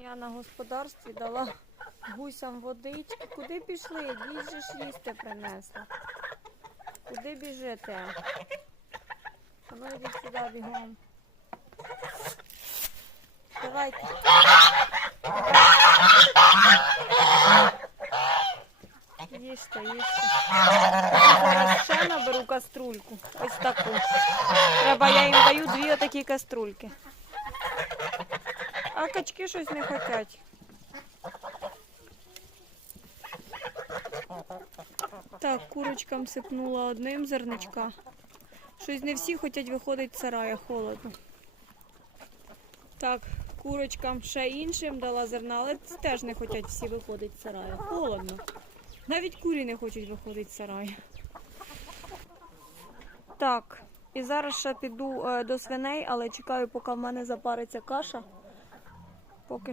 Я на господарстві дала гусям водички. Куди пішли? Дід же ж їсти принесла. Куди біжите? Ну йдіть сюди бігом. Давайте. Їжте, їжте. Зараз ще наберу каструльку. Ось таку. Треба, я їм даю дві отакі каструльки. Качки щось не хочуть. Так, курочкам сипнула одним зерничка. Щось не всі хочуть виходити з сарая, холодно. Так, курочкам ще іншим дала зерна, але теж не хочуть всі виходити з сарая. Холодно. Навіть курі не хочуть виходити з сараю. Так, і зараз ще піду е, до свиней, але чекаю, поки в мене запариться каша. Поки